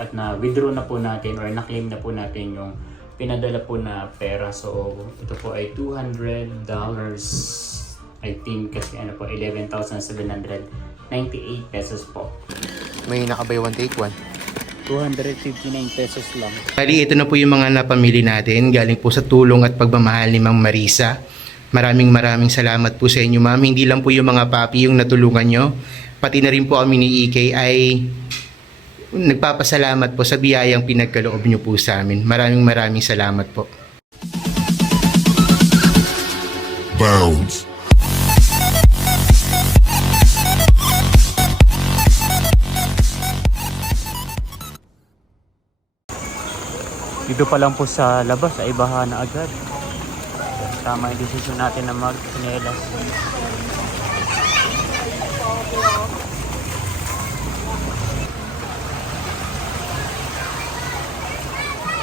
at na withdraw na po natin or na-claim na po natin yung pinadala po na pera. So ito po ay $200 I think, kasi ano po 11,798 pesos po. May naka-buy one take one. 259 pesos lang. Bali, ito na po yung mga napamili natin. Galing po sa tulong at pagmamahal ni Ma'am Marisa. Maraming salamat po sa inyo, Ma'am. Hindi lang po yung mga papi yung natulungan nyo. Pati na rin po kami ni EK ay nagpapasalamat po sa biyayang pinagkaloob nyo po sa amin. Maraming salamat po. Bounce. Dito pa lang po sa labas ay baha na agad. Tama yung desisyon natin na mag-sinelas.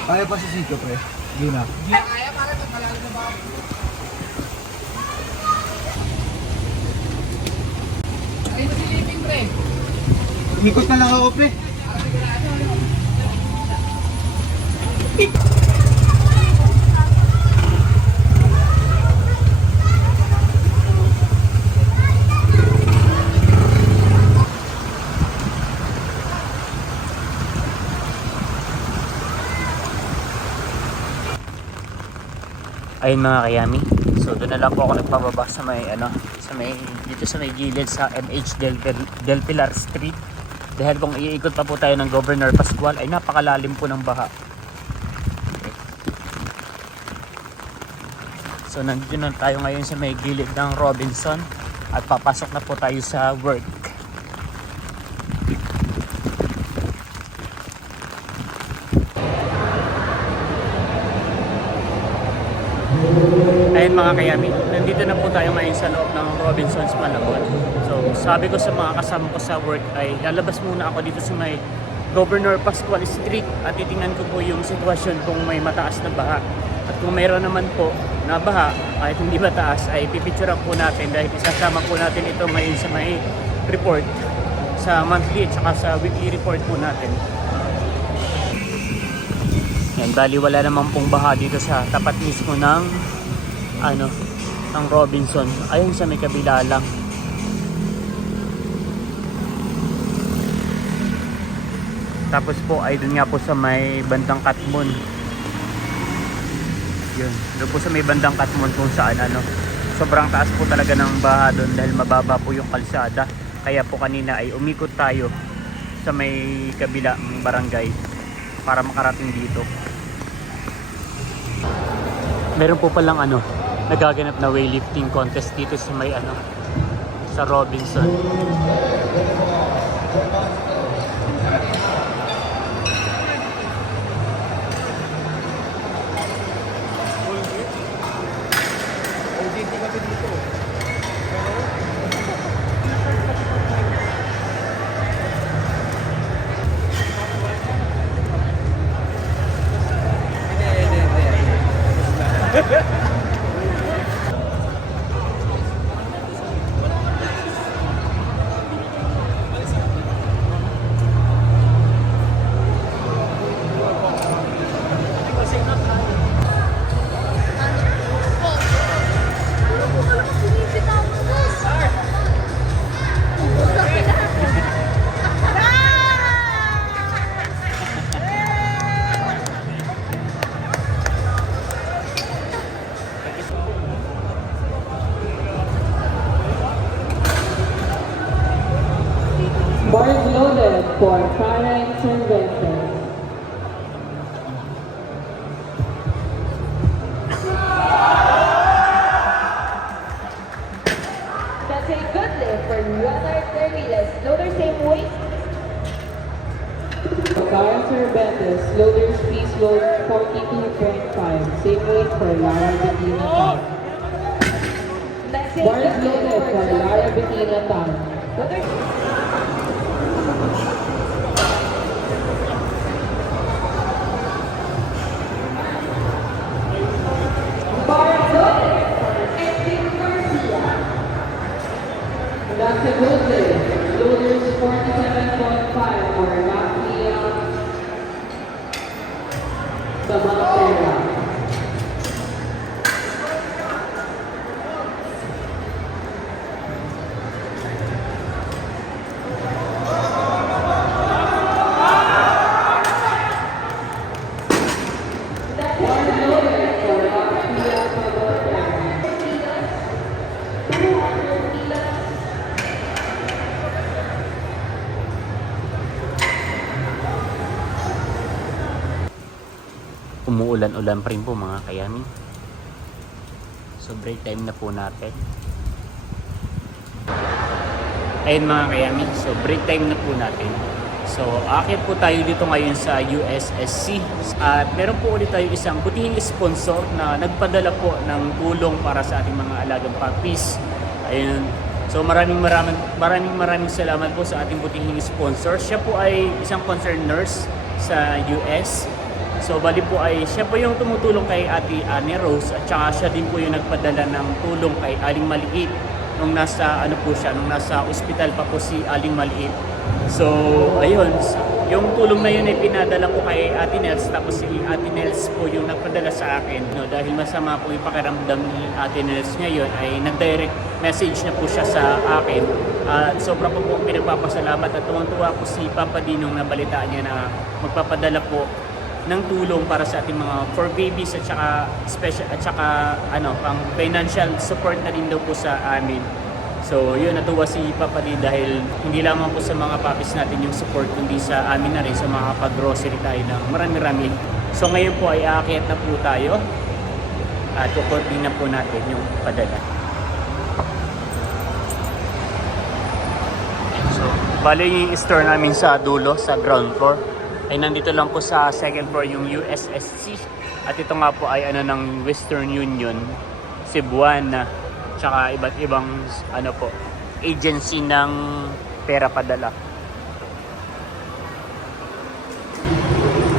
Kaya pa si Siko, pre. Hindi na. Kaya para sa malalim na bago. Ay, nasilipin, pre. Ikot na lang ako, pre. Ayun mga kayami. So doon na lang po ako nagpababa sa may dito sa may gilid sa MH Del Pilar Street. Dahil kung iikot pa po tayo ng Governor Pascual ay napakalalim po ng baha. Okay. So nandito na tayo ngayon sa may gilid ng Robinson at papasok na po tayo sa work. Ayun mga kayami, nandito na po tayo ngayon sa loob ng Robinsons Malabon. So sabi ko sa mga kasama ko sa work ay lalabas muna ako dito sa may Governor Pascual Street at titingnan ko po yung sitwasyon kung may mataas na baha. At kung mayroon naman po na baha kahit hindi mataas ay pipicturean po natin dahil isasama po natin ito ngayon sa may report sa monthly at saka sa weekly report po natin. Yan, bali wala namang pong baha dito sa tapat mismo ng ng Robinson. Ayun sa may kabila lang. Tapos po ay dun nga po sa may bandang Katmon. Yun, doon po sa may bandang Katmon kung saan sobrang taas po talaga ng baha doon dahil mababa po yung kalsada. Kaya po kanina ay umikot tayo sa may kabila ng barangay para makarating dito. Meron po palang nagaganap na weightlifting contest dito sa may sa Robinson. Bars loaded for para intervention. That's a good lift for Leonard Termiles. Loader same weight. Car Cervantes, loaders please load 42.5. Same weight for Lara Bettina Tan. Bars loaded for Lara Bettina Tan. That's a good lift. Loaders 47.5 for Latvia sa mga pera. Umuulan-ulan pa rin po mga kayami. So break time na po natin. Ayun mga kayami, so break time na po natin. So akit po tayo dito ngayon sa USSC at meron po ulit tayo isang butihing sponsor na nagpadala po ng tulong para sa ating mga alagang puppies. Ayun. So maraming salamat po sa ating butihing sponsor. Siya po ay isang concerned nurse sa US. So bali po ay siya po yung tumutulong kay Ate Anne Rose at saka siya din po yung nagpadala ng tulong kay Aling Maliit nung nasa ospital pa po si Aling Maliit. So ayun, yung tulong na yun ay pinadala ko kay Ate Nels, tapos si Ate Nels po yung nagpadala sa akin. No, dahil masama po yung pakiramdam ni Ate Nels ngayon ay nag-direct message na po siya sa akin. Sobra po po pinagpapasalamat at tuwang-tuwa po si Papa Dinong na balitaan niya na magpapadala po ng tulong para sa ating mga for babies at saka special at saka pang financial support na din daw po sa amin. So yun, natuwa si Papa din dahil hindi lamang po sa mga puppies natin yung support kundi sa amin na rin sa mga pag-grocery tayo ng marami-rami. So ngayon po ay aakyat na po tayo at kukunti na po natin yung padala. So bali yung store namin sa dulo, sa ground floor. Ay nandito lang po sa second floor yung USSC at ito nga po ay ng Western Union, Cebuana, tsaka iba't ibang agency ng pera padala.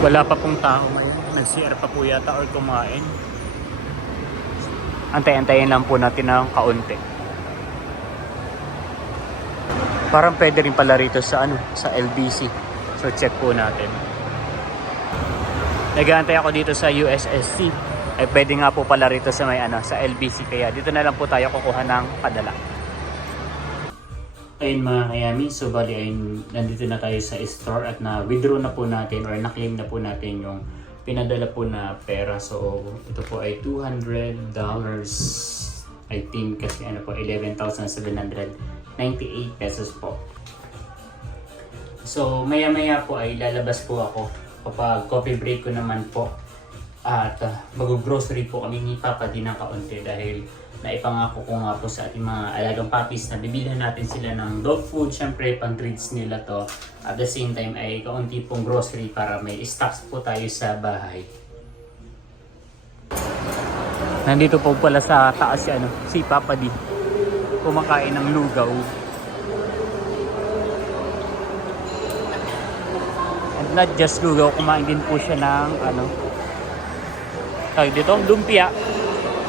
Wala pa pong tao ngayon, nag-CR pa po yata or kumain. Antay-antayin lang po natin ng kaunti. Parang pwede rin pala rito sa sa LBC. So check po natin. Nag-aantay ako dito sa USSC. Ay pwede nga po pala rito sa may sa LBC, kaya dito na lang po tayo kukuha ng padala. Ayun mga kayami, so bali ay nandito na tayo sa store at na-withdraw na po natin or na-claim na po natin yung pinadala po na pera. So ito po ay $200 I think kasi 11,798 pesos po. So maya-maya po ay lalabas po ako kapag coffee break ko naman po. At mag-grocery po kami ni Papa din ng kaunti dahil naipangako ko nga po sa ating mga alagang puppies na bibilhan natin sila ng dog food. Siyempre pang treats nila to. At the same time ay kaunti pong grocery para may stocks po tayo sa bahay. Nandito po pala sa taas si Papa D. Kumakain ng lugaw. Not just lugaw, kumain din po siya ng tawag dito, lumpia.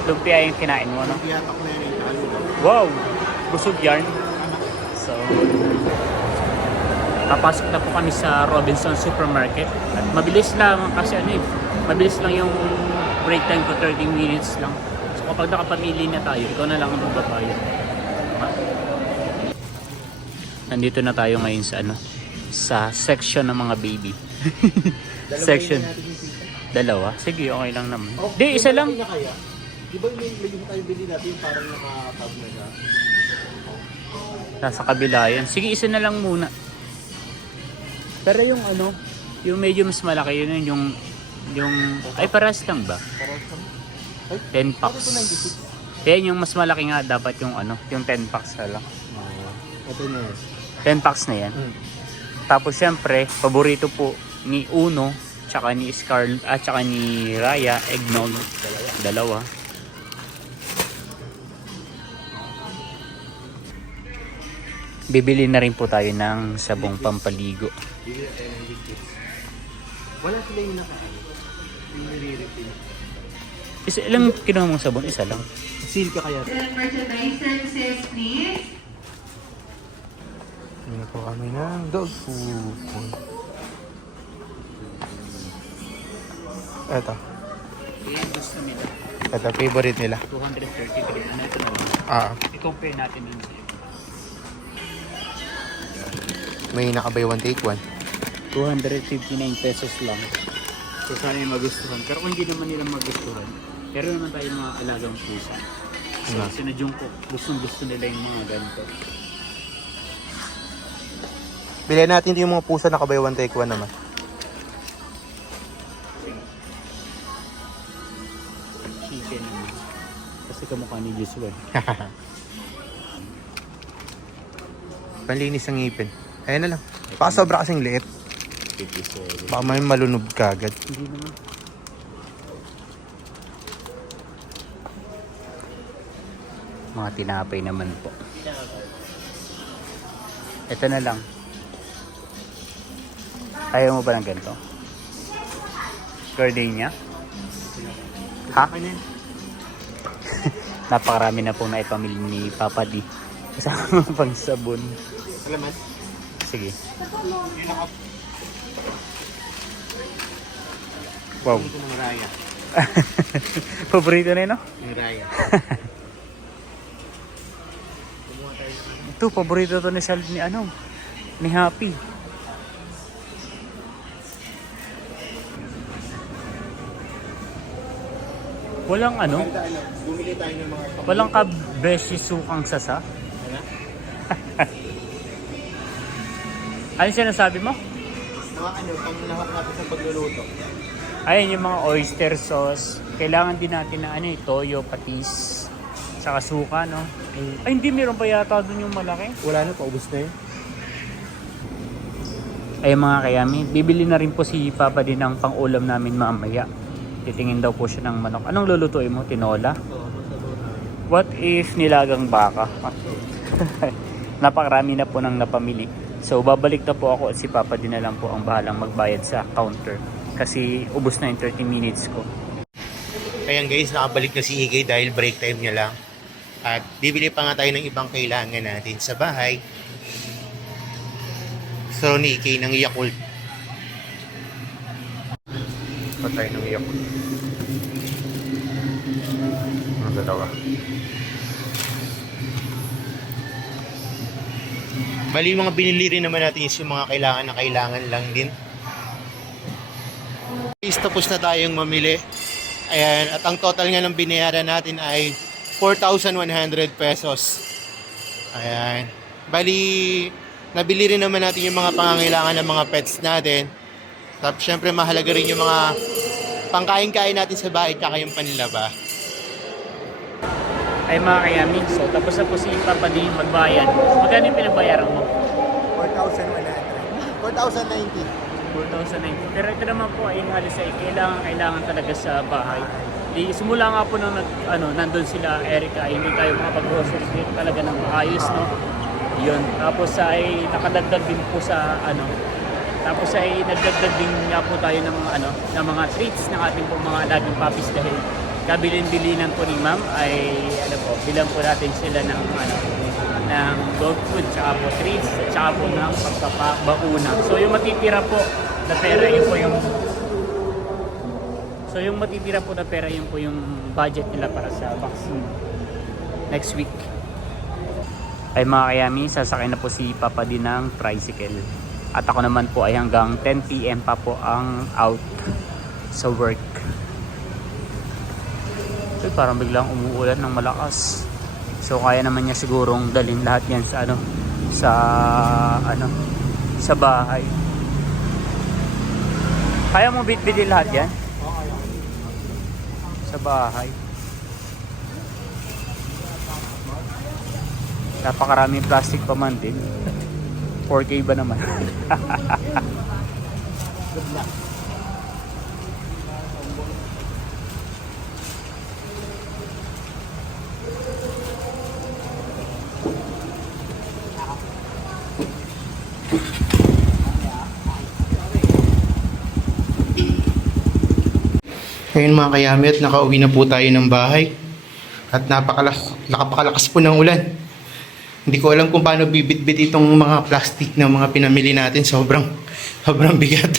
Lumpia yung kinain mo, Lumpia, takleri, Wow! Busog yarn. So, papasok na po kami sa Robinson Supermarket. At mabilis lang kasi mabilis lang yung break time ko, 30 minutes lang. So kapag nakapamili na tayo, ikaw na lang ang magbabayad. Nandito na tayo ngayon sa sa section ng mga baby. Section. Dalawa? Sige, okay lang naman. Di, isa lang. Di ba yung tayo bili natin yung parang naka-tag na siya? Nasa kabila yan. Sige, isa na lang muna. Pero yung yung medyo mas malaki yun yung ay paras lang ba? 10 packs. Yan yung mas malaki nga dapat yung yung 10 packs na lang. Ito na 10 packs na yan. Tapos syempre, paborito po ni Uno, tsaka ni Scarl, at tsaka ni Raya, eggnog. Dalawa. Bibili na rin po tayo ng sabong pampaligo. Wala sila yung yung nire-refill. Isa lang kinuha mong sabon? Isa lang. Seal ka kaya? Merchandise services, please. Hindi po kami ng dog food. Ito. Yan gusto nila. Ito, favorite nila. 233. Ano ito na lang? Ah, I-compare natin din sa'yo. may naka-buy one take one. 259 pesos lang. So sana yung magustuhan. Pero kung hindi naman nila magustuhan, pero naman tayo mga alagang pusa. So Ano? sinadyong ko, gusto nila yung mga ganito. Bilhin natin yung mga pusa naka-buy one take one naman. Chicken naman. Kasi kamukha ni Joshua. Panlinis ng ngipin. Ayan na lang. Baka sobra kasing liit. 57. Baka may malunog ka agad. Hindi naman. Mga tinapay naman po. Ito na lang. Ayaw mo ba ng ganito? Gardenia? Ha? Napakarami na pong naipamili ni Papa D. Kasama pang sabon. Salamat. Sige. Wow. Ito ng Raya. Paborito na yun, no? Yung Raya. Ito, paborito to ni Sal ni ano? Ni Happy. Walang ano? Bumili tayo ng mga Walang kabeshi sukang sasa? Ano sinasabi mo? mga pang lahok natin sa pagluluto. Ayan yung mga oyster sauce. Kailangan din natin na toyo, patis, saka suka, no? Ay, hindi, meron pa yata dun yung malaki. Wala na, paubos na yun. Ay mga kayami, bibili na rin po si Papa din ng pang-ulam namin mamaya. Titingin daw po siya ng manok. Anong lulutuin mo? Tinola? What if nilagang baka? Napakarami na po nang napamili. So babalik na po ako at si Papa din na lang po ang bahalang magbayad sa counter. Kasi ubos na yung 30 minutes ko. Ayan guys, nakabalik na si Igay dahil break time niya lang. At bibili pa nga tayo ng ibang kailangan natin sa bahay. So ni Igay ng Yakult. Patay ng Yakult. Ang dalawa. Bali, mga binili rin naman natin is yung mga kailangan na kailangan lang din. Guys, tapos na tayong mamili. Ayan, at ang total nga ng binayaran natin ay 4,100 pesos. Ayan. Bali, nabili rin naman natin yung mga pangangailangan ng mga pets natin. Tapos syempre mahalaga rin yung mga pangkain-kain natin sa bahay tsaka yung panlaba. Ay mga kayami, so tapos na po si Papa din magbayad. Magkano yung pinagbayaran mo? 4,100. 4,090. 4,090. Pero ito naman po ay halos ay kailangan talaga sa bahay. Simula nga po nung nandun sila Erica ay hindi tayo makapag-groceries dito talaga ng maayos, no? Yun. Tapos ay nakadagdag din po sa tapos ay nagdagdag din nga po tayo ng mga ng mga treats ng ating po mga laging puppies dahil kabilin-bilinan po ni Ma'am ay bilang po natin sila ng ng dog food tsaka po treats at tsaka po ng pagpapabauna. So yung matitira po na pera yun po yung budget nila para sa vaccine next week. Ay mga kayami, sasakay na po si Papa din ng tricycle. At ako naman po ay hanggang 10 PM pa po ang out sa work. So, parang biglang umuulan ng malakas. So kaya naman niya sigurong dalhin lahat yan sa bahay. Kaya mo bitbitin lahat yan? Sa bahay. Napakaraming plastic pa man din. 4K ba naman? Good luck. Ngayon mga kayami at nakauwi na po tayo ng bahay at napakalakas po ng ulan. Hindi ko alam kung paano bibitbit itong mga plastic na mga pinamili natin. Sobrang Sobrang bigat.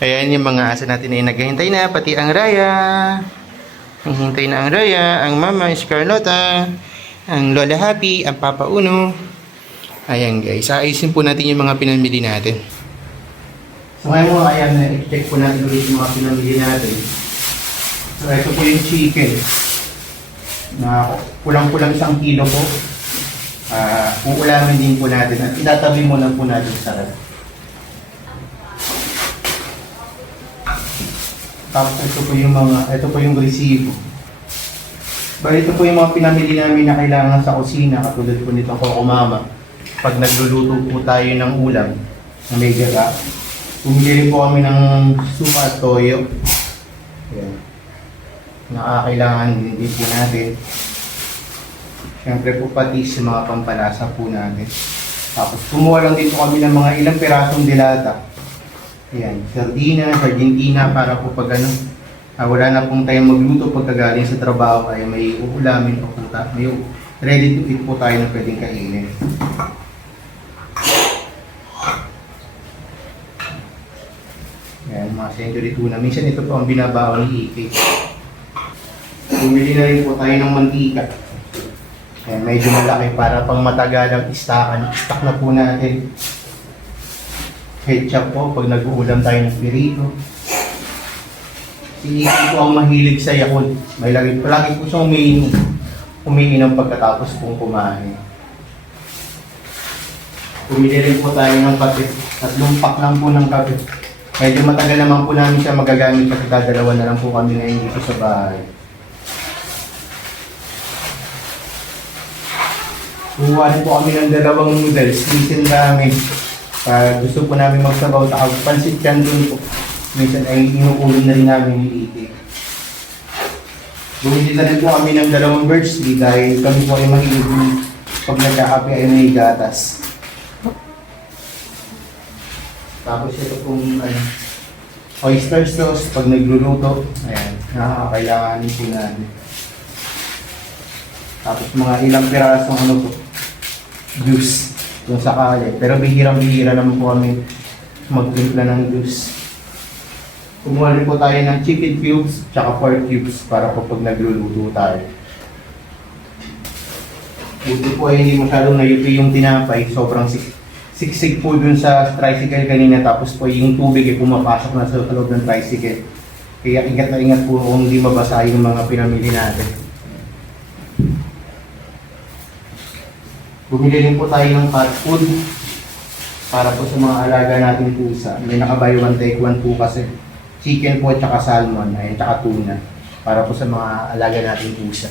Ayan yung mga aso natin ay naghihintay na, pati ang Raya. Naghihintay na ang Raya, ang Mama Carlota, ang Lola Happy, ang Papa Uno. Ayan guys, ayusin po natin yung mga pinamili natin. So ngayon mga kaya na i-check po natin ulit yung mga pinamili natin. So ito po yung chicken. Na kulang-kulang 1 kilo po. Uulamin din po natin at itatabi muna po natin sa ref. Tapos ito po yung resibo. Bali ito po yung mga pinamili namin na kailangan sa kusina, katulad po nitong Coco Mama. Pag nagluluto po tayo ng ulam na may gaga, bumili rin po kami ng suka at toyo. Ayan. Nakakailangan din po natin. Siyempre po pati sa mga pampalasa po natin. Tapos kumuha lang din po kami ng mga ilang pirasong dilata. Ayan, sardina, Argentina para po pag wala na pong tayong magluto pagkagaling sa trabaho ay may uulamin po tayo. May ready to eat po tayo na pwedeng kainin. Ayan, mga century tuna. Minsan ito po ang binabaon ni Ike. Bumili na rin po tayo ng mantika. Ayan, medyo malaki para pang matagalang istakan. Istak na po natin. Ketchup po pag nag-uulam tayo ng pirito. Si Ike po ang mahilig sa Yakult. May lagi po siyang umiinom pagkatapos pong kumain. Bumili rin po tayo ng kape. 3 pack lang po ng kape. Medyo matagal naman po namin siya magagamit kasi dadalawa na lang po kami ngayon dito sa bahay. Kuha rin po kami ng 2 noodles. Minsan namin. Gusto po namin magsabaw. Pansit yan dun po. Minsan ay inuulam na rin namin yung itik. Bumili na rin po kami ng 2 birds dahil kami po ay mahilig pag nagkakape ay may gatas. Tapos ito pong oyster sauce pag nagluluto. Ayan, nakakailanganin po natin. Tapos mga ilang pirasong juice kung sakali. Pero bihirang-bihira naman po kami magtimpla ng juice. Kumuha rin po tayo ng chicken cubes tsaka pork cubes para po pag nagluluto tayo. Buti po ay hindi masyadong nayupi yung tinapay. Sobrang siksik po dun sa tricycle kanina, tapos po yung tubig ay pumapasok na sa loob ng tricycle. Kaya ingat na ingat po kung hindi mabasa yung mga pinamili natin. Bumili rin po tayo ng cat food para po sa mga alaga natin pusa. May naka-buy 1 take 1 po kasi. Chicken po at saka salmon, ay tsaka tuna para po sa mga alaga natin pusa.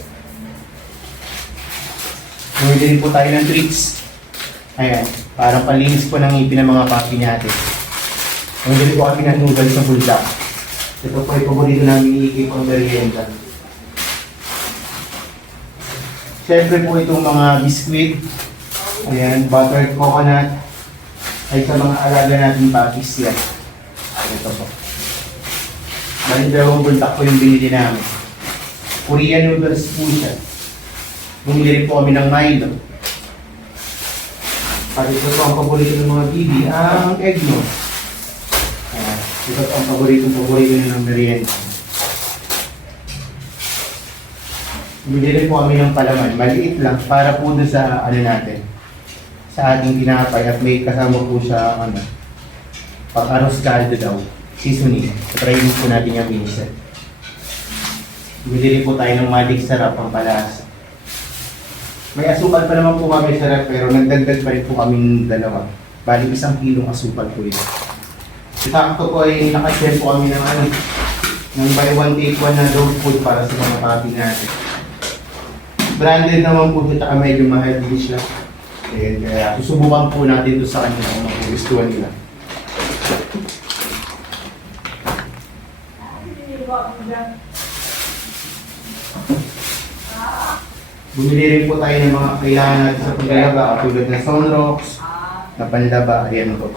Bumili rin po tayo ng treats. Ayan, parang panlinis po ng ngipin ng mga papi natin. Bumili po kami ng noodles sa buldak. Ito po ay paborito namin ni Ike pang merienda. Siyempre po itong mga biscuit. Ayan, buttered coconut. Ay sa mga alaga natin papis yan. Ito po. Bali 2 buldak po yung binili namin. Korean noodles po siya. Bumili rin po kami ng Milo. Pati ito po ang paborito ng mga bibi, ang eggnog. Ito po ang paborito ng merienda. Bumili rin po kami ng palaman. Maliit lang para po doon sa natin. Sa ating tinapay at may kasama po sa pang-aros caldo daw. Seasoning. Try po natin yung minsan. Bumili rin po tayo ng Magic Sarap ang palasa. May asukal pa naman po kami sa ref pero nagdagdag pa rin po kami 2. Bali 1 kilong asukal po ito. Sakto po ay naka-share po kami ng buy 1 take 1 na dog food para sa mga papi natin. Branded naman po ito, medyo mahal din siya. Kaya susubukan po natin ito sa kanila kung magugustuhan nila. Bumili rin po tayo ng mga kailangan natin sa paglalaba, katulad ng sunrocks, na panlaba, ayan po.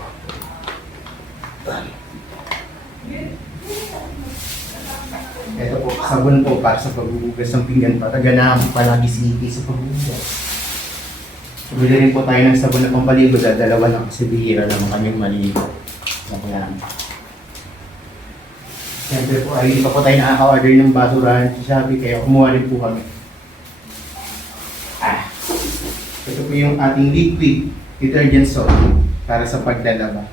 Ito po, sabon po para sa paghuhugas ng pinggan, para ganahan palagi si Ike sa paghuhugas. Bumili rin po tayo ng sabon na pampaligo, 2 lang kasi bihira naman kanyang maligo. Ayan. Siyempre po ay hindi pa po tayo nakaka-order ng basurahan sa Shopee kaya kumuha rin po kami. Ito po yung ating liquid detergent soap para sa paglalaba.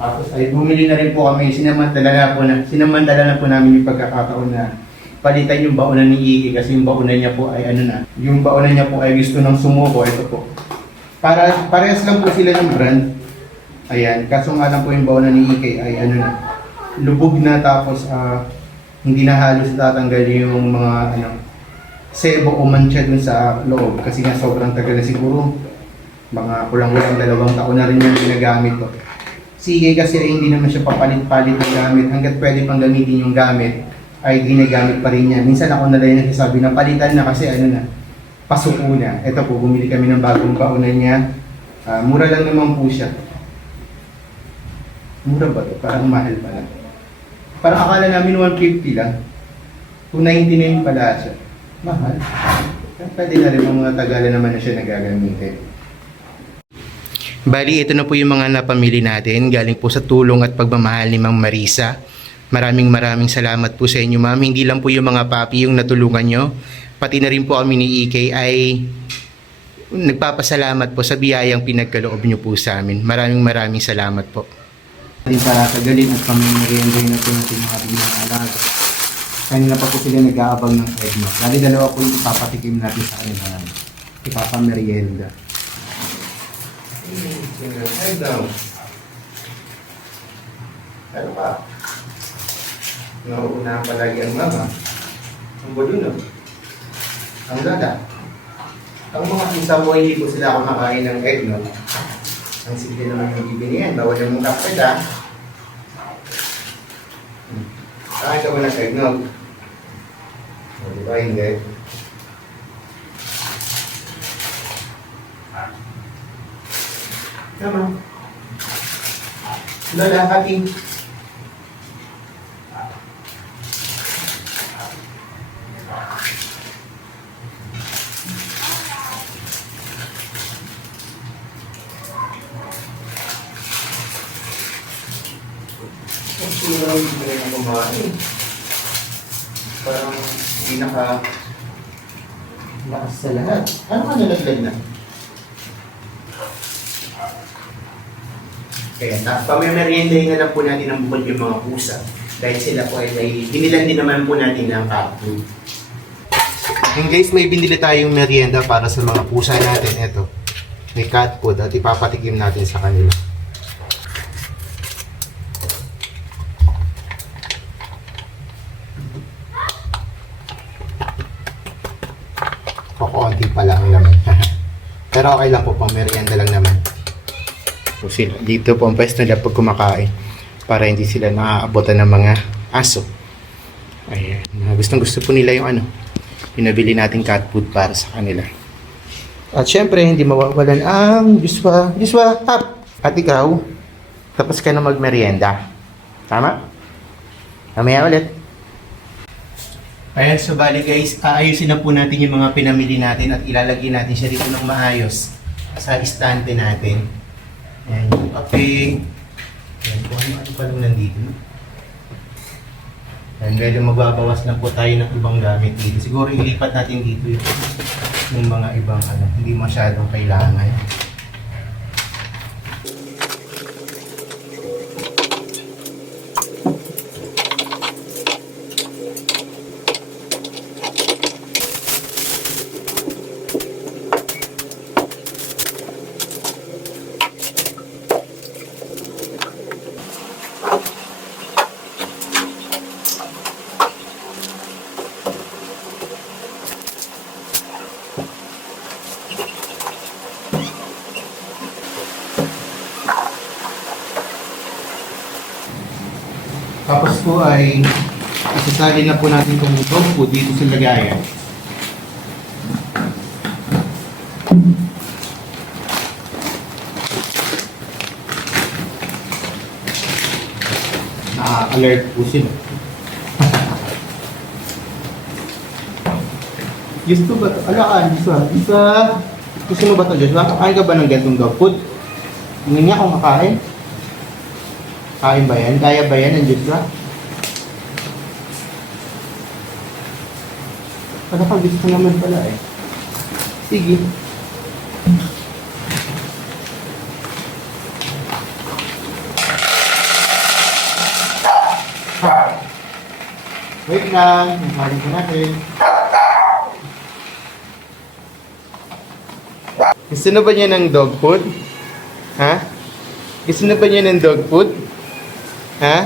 Tapos ay bumili na rin po kami, sinamantala na po namin yung pagkakataon na palitan yung baonan ni Iki kasi yung baonan niya po ay yung baonan niya po ay gusto ng sumuko. Ito po. Parehas lang po sila ng brand. Ayan, kaso nga lang po yung baonan ni Iki ay lubog na tapos hindi na halos tatanggal yung mga sebo o mancha dun sa loob kasi nga sobrang tagal na siguro. Mga kulang-kulang 2 taon na rin yung ginagamit ko. Sige kasi ay hindi naman siya papalit-palit ng gamit. Hanggat pwede pang gamitin yung gamit, ay ginagamit pa rin niya. Minsan ako na lang nagsasabi na palitan na kasi pasuko na. Ito po, bumili kami ng bagong baonan niya. Mura lang naman po siya. Mura ba ito? Parang mahal pala. Parang akala namin 150 lang. 299 pala siya. Mahal. Pwede na rin mga Tagala naman na siya nagagamitin. Bali, ito na po yung mga napamili natin. Galing po sa tulong at pagmamahal ni Ma'am Marisa. Maraming salamat po sa inyo, Ma'am. Hindi lang po yung mga papi yung natulungan nyo. Pati na rin po kami ni EK ay nagpapasalamat po sa biyayang pinagkaloob nyo po sa amin. Maraming salamat po. Sa tagalin at pamimerienday na po natin yung ating mga alaga. Kanina pa po sila nag-aabang ng eggnog. Dali dalawa po yung ipapatikim natin sa kanila. Ipapamerienda. Head down. Ano pa? Nauunahan palagi ang mama. Ang buluno. Ang lada. Ang mga isa mo hindi po sila kumakain ng eggnog. Ang simple naman yung bibinihan. Bawal yung kape ka. Kain ka mo ng eggnog. O diba hindi? Tama. Lola, happy. Ang sura yung mga kumain. Parang lakas sa lahat. Ano ka nalaglag na? Kaya pamemerienday na lang po natin ang bukod yung mga pusa. Dahil sila po ay binilan din naman po natin ng cat food. And guys, may binili tayong merienda para sa mga pusa natin. Ito, may cat food at ipapatikim natin sa kanila. Kukunti pala ang laman. Pero okay lang po, pang merienda lang naman. So sila, dito po ang pwesto nila pag kumakain para hindi sila naaabotan ng mga aso. Ayan, gustong gusto po nila yung pinabili nating cat food para sa kanila. At syempre, hindi mawawalan ang Joshua, tap! At ikaw, tapos ka na magmerienda. Tama? Mamaya ulit. Ayan, so bali guys, aayusin na po natin yung mga pinamili natin at ilalagay natin siya dito ng maayos sa istante natin. Ayan, yung kape. Ayan, kung ano pa lang nandito. Ayan, medyo magbabawas lang po tayo ng ibang gamit dito. Siguro ilipat natin dito yung mga ibang hindi masyadong kailangan. Tapos po ay isasali na po natin itong dog food dito sa lagayan. Na-alert po sila. Gusto ba ito? Alaan, isa. Gusto mo ba ito, Joshua? Kakain ka ba ng gantong dog food? Tingnan niya kung kakain. Kain ba yan? Kaya ba yan ng Joshua? Para ka gusto naman pala eh. Sige. Wait lang, nakarin ko natin. Gusto na ba niya ng dog food? Ha? Gusto na ba niya ng dog food? Ha?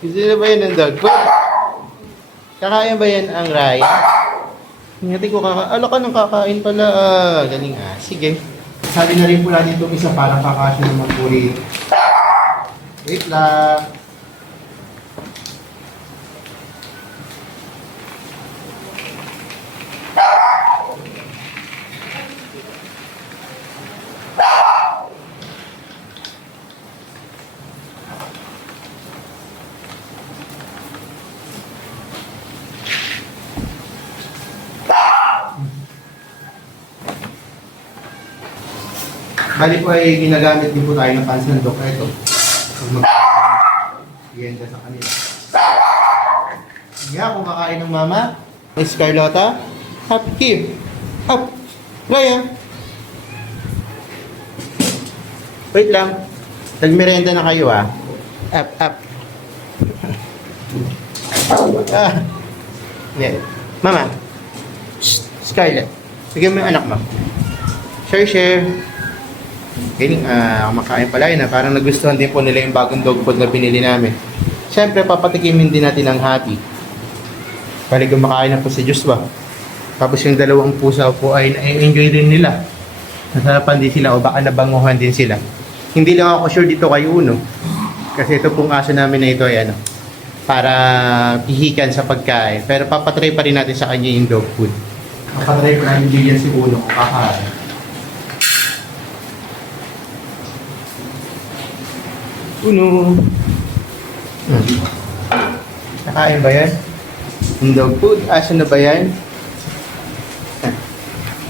Gusto na ba yan ng dog food? Kakain ba yan ang Raya? Ingati ko Ala ka ng kakain pala. Galing ah. Sige. Sabi na rin po natin itong isa para kakasya naman po rin. Wait lang. Bali po ay ginagamit din po tayo ng pants ng dog. Ito. Pag mag-genda sa kanila. Yeah, kung kakain ng mama, Miss Carlota, hop, keep. Hop. Raya. Wait lang. Nagmerenda na kayo ah. Up, up. Yeah. Mama. Shh, Scarlett. Bigyan mo yung anak mo. Share. Galing, kumakain pala yun. Parang nagustuhan din po nila yung bagong dog food na binili namin. Siyempre, papatikimin din natin ang happy. Bali, kumakain na po si Joshua. Tapos yung dalawang pusa po ay na-enjoy din nila. Nasarapan din sila o baka nabanguhan din sila. Hindi lang ako sure dito kay Uno. Kasi ito pong aso namin na ito ay para pihikan sa pagkain. Pero papatry pa rin natin sa kanya yung dog food. Papatry pa natin bigyan si Uno kung kakain. Uno. Nakain ba yan? Yung dog food? Aso na ba yan?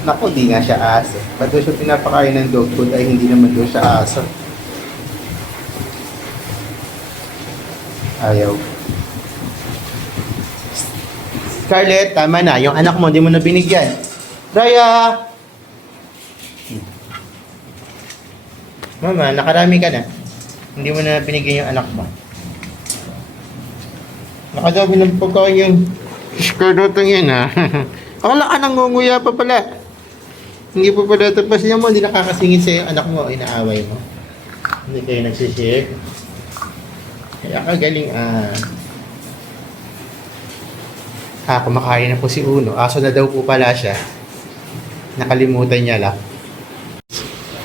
Naku, di nga siya aso. Ba't doon siya pinapakain ng dog food ay hindi naman doon siya aso? Ayaw. Scarlett, tama na. Yung anak mo, hindi mo na binigyan. Raya! Mama, nakarami ka na. Hindi mo na binigyan yung anak mo. Nakadabi ng pagkain yung Scarlett yan ha. Akala ka nangunguya pa pala. Hindi pa pala tapos niya mo, hindi nakakasingit sa yung anak mo, inaaway mo. Hindi kayo nagsishare. Kaya kagaling kumakain na po si Uno. Aso na daw po pala siya. Nakalimutan niya lang.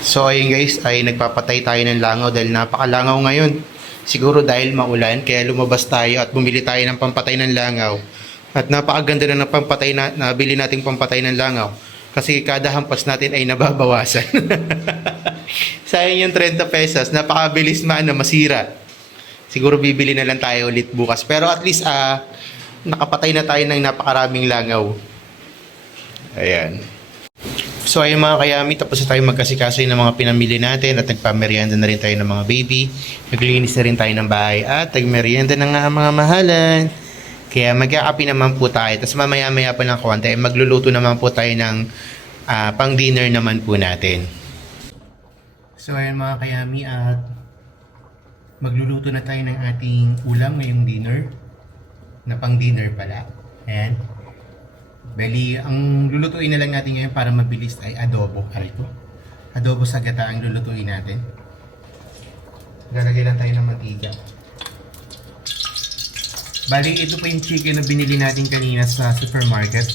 So ayun guys, ay nagpapatay tayo ng langaw dahil napakalangaw ngayon. Siguro dahil maulan, kaya lumabas tayo at bumili tayo ng pampatay ng langaw. At napakaganda na ng pampatay na nabili nating pampatay ng langaw. Kasi kada hampas natin ay nababawasan. Sayang yung 30 pesos, napakabilis masira. Siguro bibili na lang tayo ulit bukas. Pero at least nakapatay na tayo ng napakaraming langaw. Ayan. So ayun mga kayami, tapos na tayo magkasikaso ng mga pinamili natin at nagpamerienda na rin tayo ng mga baby. Naglinis na rin tayo ng bahay at nagmerienda na nga mga mahalan. Kaya magkakapi naman po tayo. Tapos mamaya-maya pa ng konti, magluluto naman po tayo ng pang dinner naman po natin. So ayun mga kayami, at magluluto na tayo ng ating ulam ngayong dinner. Na pang dinner pala. Ayan. Bali, ang lulutuin na lang natin ngayon para mabilis ay adobo. Ito. Adobo sa gata ang lulutuin natin. Lalagay lang tayo ng mantika. Bali, ito po yung chicken na binili natin kanina sa supermarket.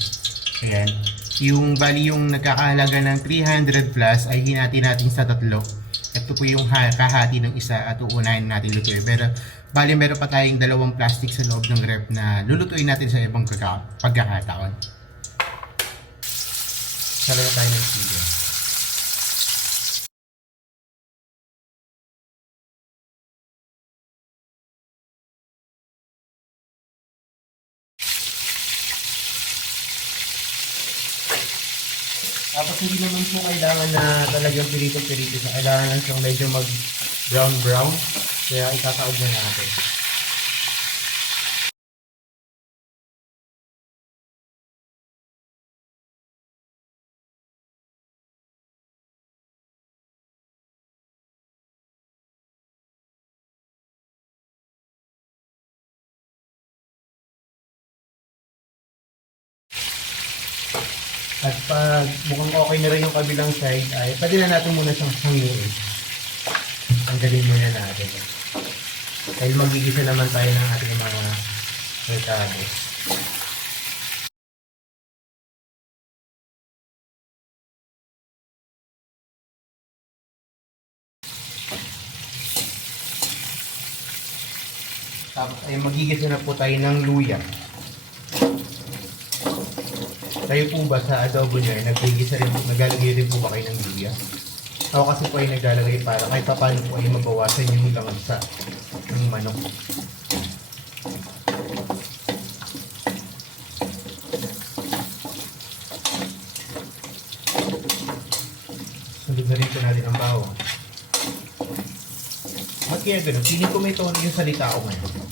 Ayan. Bali yung nagkakahalaga ng 300 plus ay hinati natin sa tatlo. Ito po yung kahati ng isa at uunahin natin lutuin. Pero bali meron pa tayong dalawang plastic sa loob ng ref na lulutuin natin sa ibang pagkakataon. Salamat tayo ng chicken. Tapos hindi naman po kailangan na talagang pirito-pirito siya. Kailangan lang siyang medyo mag-brown-brown. Kaya itataob na natin. At pag mukhang okay na rin yung kabilang side, ay pwede na natin muna siyang hanguin. Tanggalin muna natin. Dahil magigisa naman tayo ng ating mga retabos. Tapos ay magigisa na po tayo ng luya. Kayo po ba sa adobo nyo ay naglalagay rin po ba kayo ng luya? Ako kasi po ay naglalagay para kahit paano po ay mabawasan yung langsa ng manok. Sunod na rin po natin ang bawang. At kaya gano'n, feeling ko may tono yung salita ko ngayon.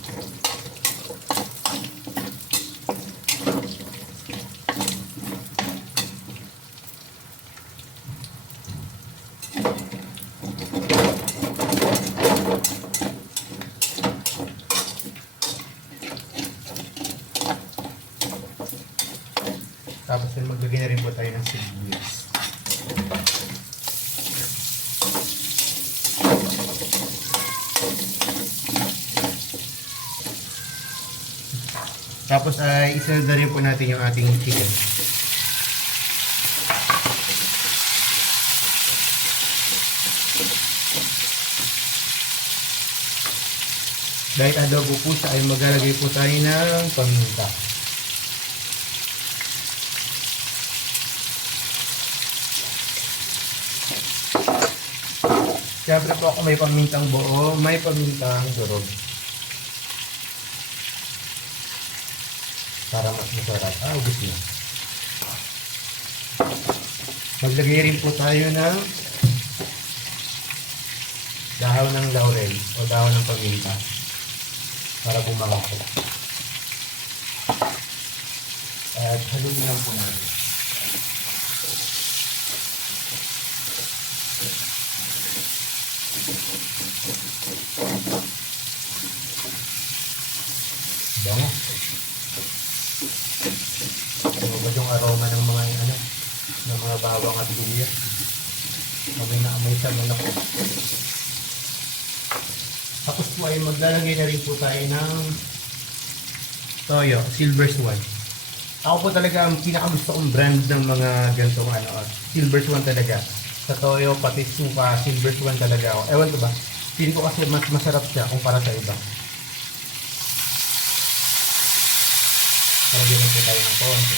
Tapos maglagay na rin po tayo ng sibuyas. Tapos ay isunod na rin po natin yung ating chicken. Dahil adobo po siya ay maglalagay po tayo ng paminta. Siyempre po ako may pamintang buo, may pamintang durog. Para mas masarap. Ubus na. Maglagay rin po tayo ng dahon ng laurel o dahon ng paminta para bumango po. At haluin lang po natin. Bango. Lumabas yung aroma ng mga ng mga bawang at luya. Amoy na amoy sa manok. Tapos po ay maglalagay na rin po tayo ng toyo, Silver Swan. Ako po talaga ang pinakagusto kong brand ng mga ganitong Silver Swan talaga. Sa toyo, pati suka, Silver Swan talaga ako. Ewan ko ba? Feeling ko kasi mas masarap siya kumpara sa iba. Lagyan po tayo ng konti.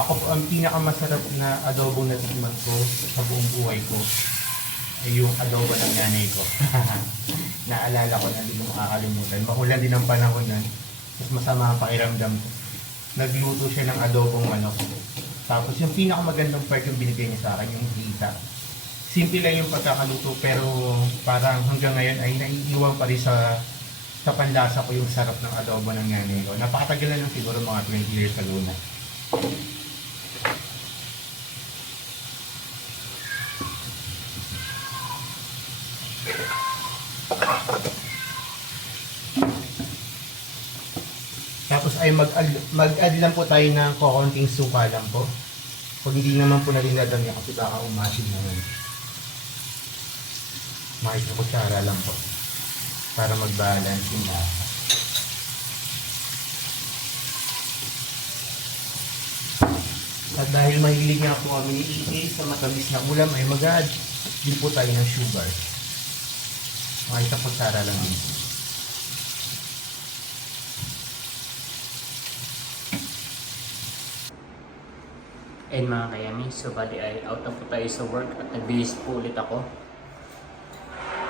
Ako po ang pinakamasarap na adobo na tikman ko sa buong buhay ko ay yung adobo ng nanay ko. Naalala ko na, hindi ko makakalimutan. Makulan din ang panahon nun. Mas masama ang pakiramdam ko. Nagluto siya ng adobong manok. Tapos yung pinakamagandang part yung binigay niya sa akin, yung gita. Simple lang yung pagkakaluto pero parang hanggang ngayon ay naiiwan pa rin sa panlasa ko yung sarap ng adobo ng nanay ko. Napakatagal na lang siguro mga 20 years ago na. Tapos ay mag-add lang po tayo ng kokonting suka lang po. Pag hindi naman po natin dadami kasi baka umasin naman. Makita ko kutsara lang po. Para mag-balance yung lasa. At dahil mahilig nga po kami ni Ike sa matamis na ulam ay mag-add din po tayo ng sugar. Makita ko kutsara lang dito. And mga kayami, so bali ay out na po tayo sa work at nagbihis po ulit ako.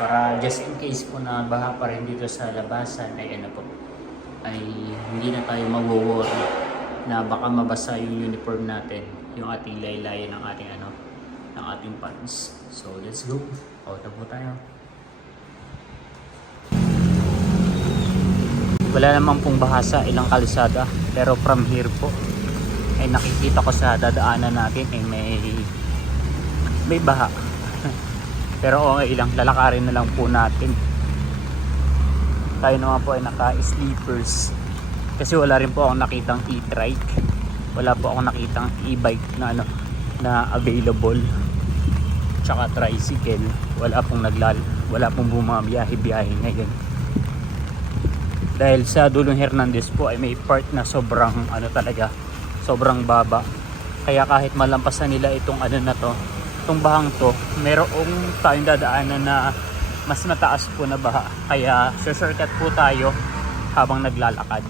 Para just in case po na baha pa rin dito sa labasan ay ano po, ay hindi na tayo mag-worry na baka mabasa yung uniform natin, yung ating laylayan ng ating ano, ng ating pants. So let's go. Out na po tayo. Wala naman pong bahasa ilang kalsada, pero from here po ay nakikita ko sa dadaanan natin ay may baha. Pero okay lang, lalakarin na lang po natin. Tayo naman po ay naka-sleepers kasi wala rin po akong nakitang e-trike, wala po akong nakitang e-bike na ano na available, tsaka tricycle, wala pong bumabiyahe-biyahe ngayon. Dahil sa Dulong Hernandez po ay may part na sobrang ano talaga, sobrang baba. Kaya kahit malampasan nila itong ano na to, itong bahang to, merong tayong dadaanan na mas mataas po na baha. Kaya shortcut po tayo habang naglalakad.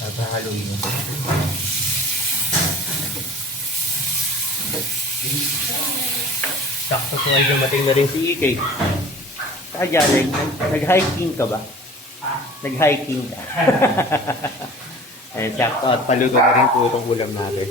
Naghahaluin mo. Sakto po ay dumating na rin si EK. Kaya nag-hiking ka ba? Nag-hiking ka. Eh, sakto at paluto na rin po itong ulam natin.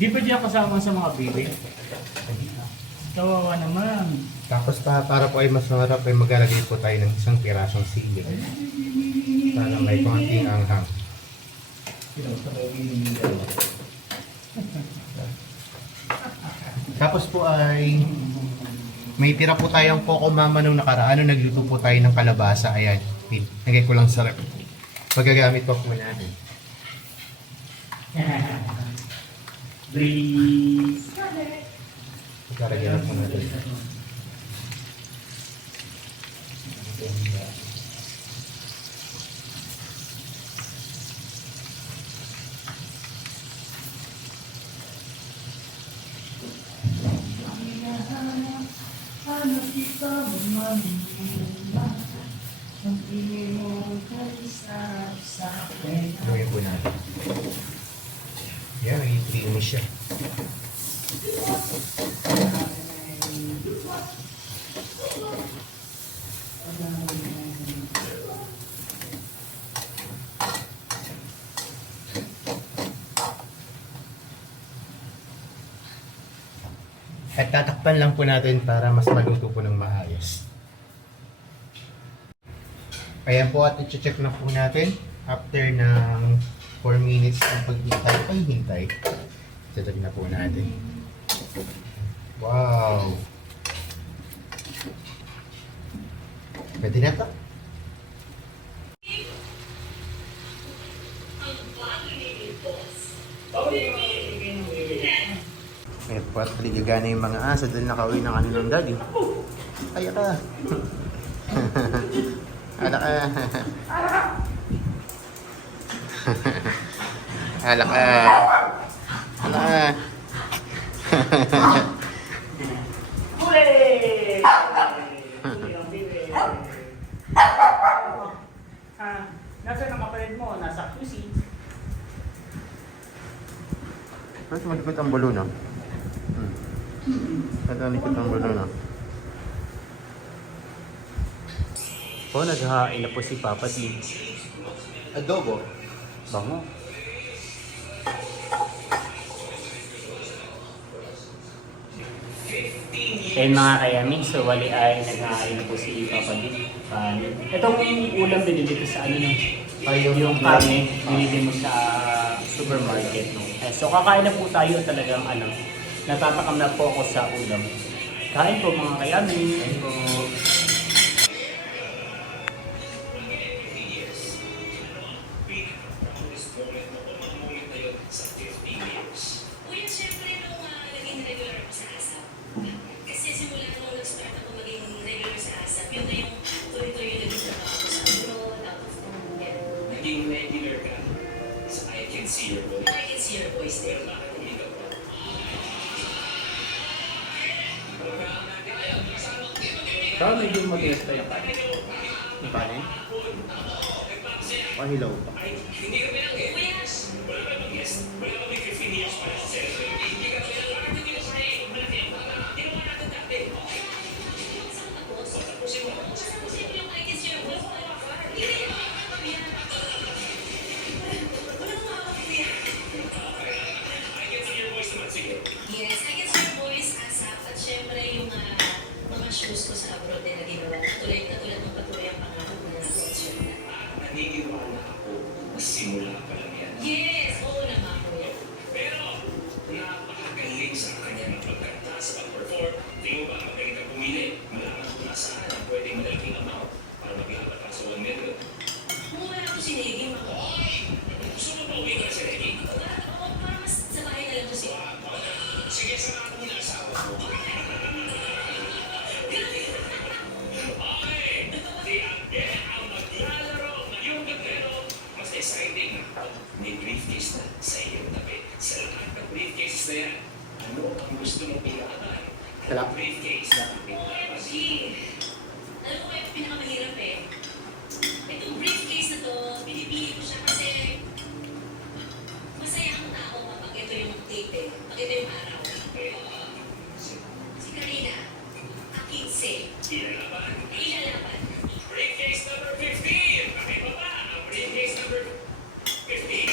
Hindi pa diyan kasama sa mga baby. Kawawa naman. Tapos para po ay mas marap ay maglalagay po tayo ng isang pirasong sili. Para may konting anghang. Tapos po ay may tira po tayong Coco Mama nung nakaraan. Nagluto po tayo ng kalabasa. Ayan. Lagay ko lang sa rep. Magagamit po po natin. Breeze. Karagyan po natin. Gawin po natin. Yan, may creamy siya. At tatakpan lang po natin para mas maluto po ng maayos. Ayan po at i-check na po natin after ng 4 minutes ng paghintay. Check na po natin. Wow! Pwede na to. Ayan po at ligagana yung mga aso dahil nakauwi ng kanilang daddy. Kaya ka! Ala ka! Ala ka! Ala ka! Huli! Nasaan ang kapatid mo? Nasa QC. Mas malikot ang balon, no? Ito ang likot ang balon, no? Oh, naghahain na po si Papa D. Adobo. Bango. Ayun mga kayami, so wali ay naghahain na po si Papa D. Itong ulam binili ko sa ano no? Yung karne, binili mo sa supermarket. No? So kakain na po tayo talagang ano, natatakam na po ako sa ulam. Kain po mga kayami. Kain po. Saka medyo mag-yes pa yung kanin. Yung kanin? Pahilaw pa. Yes, I guess your voice ASAP at syempre yung mga shoes ko sa abroad din na ginawa. Katulad ng patuloy ang pangako ko na sa concert na. Naniniwala ako, simula pa lang yan. Yes, oo naman ko yan. Pero, napakagaling sa kanya ng pagkanta sa pag-perform. Tingin ba magaling ka pumili? Malaman ko na saan ang pwedeng malaking amount para maglapat ka sa 1 million. Kung wala ko sinigim ako. Gusto mo ba uwi ka si Reggie? Oo, para mas sa bahay na lang ko siya. Sige, samahan mo na asawa mo. Okay! Tiangge ang maglalaro ngayong gabi. Mas exciting na may briefcase na sa iyong tabi. Sa lahat ng briefcases na yan, ano ang gusto mong ilaban? Ang briefcase na OMG! Alam ko yung pinakamahirap eh. Itong briefcase na to, pinipili ko siya kasi masaya ang tao kapag ito yung date eh. Pag ito yung araw. Si Karina, Akitse, ilalaban. ilalaban. Briefcase number 15! Pakibaba ang briefcase number 15.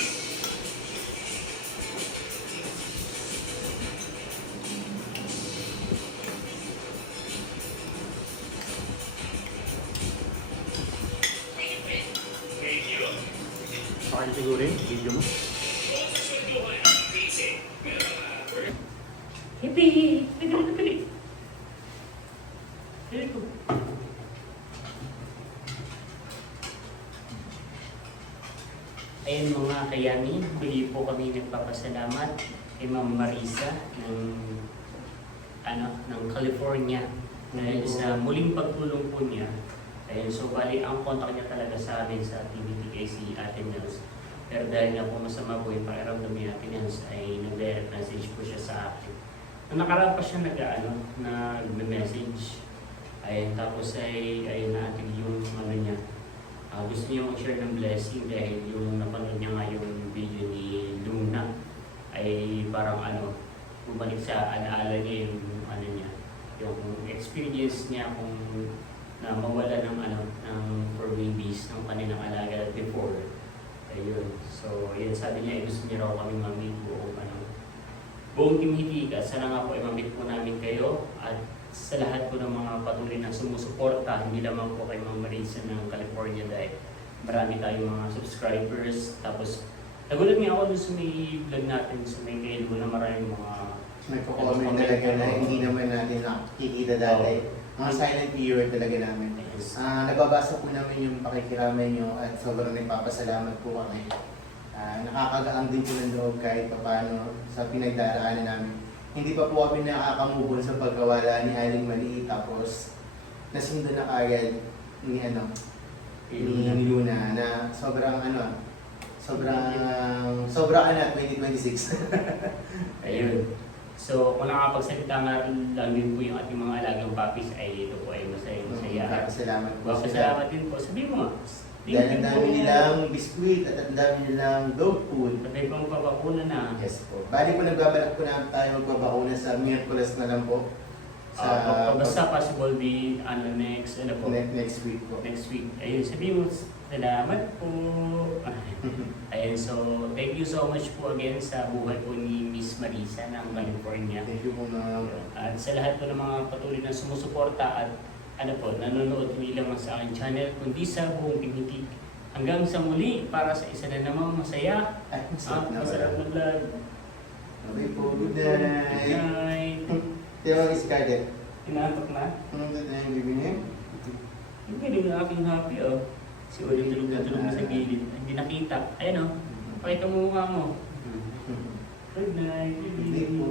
Thank you, friend. Thank you. Saka siguro yung video mo. Kung sa swelduhan ang Akitse, meron ka Hippie! Pili! Pili ko. Ayun mga kayami, muli po kami nagpapasalamat kay Ma'am Marisa ng California dahil sa muling pagtulong po niya. Ayun, so bali ang contact niya talaga sa amin sa TVTK si Ate Nels. Pero dahil nga po masama po yung pakiramdam ni Ate Nels ay nag-direct message po siya sa akin. Nung nakaraan pa siya nag-message. Ayun, tapos ay ayun na atin yung ano niya. Gusto niya mag-share ng blessing dahil yung napanood niya nga yung video ni Luna ay parang bumalik sa alaala niya yung yung experience niya kung na mawala ng ng fur babies ng kanilang alaga before. Ayun. So, ayun, sabi niya, gusto niya raw kami mamit buong Team Hitik. At sana nga po ay mamit po namin kayo at sa lahat po ng mga patuloy na sumusuporta, hindi lamang po kay Ma'am Marisa ng California dahil marami tayong mga subscribers. Tapos, nagulat nga ako dun sa may vlog natin sa may kailo na maraming mga Nagko-comment talaga na hindi naman natin nakikita dati. Mga silent viewer talaga namin. Yes. Nababasa po namin yung pakikiramay nyo at sobrang nagpapasalamat po kami. Nakakagaang din po ng loob kahit paano sa pinagdaraanan namin. Hindi pa po kami nakakamubon sa pagkawala ni Aling Maliit tapos nasundo na kagad ni ni Luna na sobrang 2026. Ayun. So, kung nakapagsalita nga lang din po yung ating mga alagang puppies ay ito po ay masaya. Salamat po. Salamat din po. Sabi mo nga. Dahil ang dami nilang biskuit at ang dami nilang dog food. Patay pang papakuna na. Yes po. Bali po nagbabalak po na tayo magbabakuna sa Miyerkules na lang po. Basta possible di next next week po. Next week. Ayun, sabi mo, salamat po. Ayun, so thank you so much po again sa buhay po ni Miss Marisa ng California. Thank you po ma'am. At sa lahat po ng mga patuloy na sumusuporta at nanonood hindi lamang sa aking channel, kundi sa buong Pinitik. Hanggang sa muli, para sa isa na namang masaya Ay, at masarap na vlog. Okay po, good Good night. night. Tiyawag is Cardet. Inaantok na? Good night, bibigyan. Yung galing na aking happy Si Oli tulog na sa gilid. Hindi nakita. Ayun pakita mo mukha mo. Good night. Hindi po.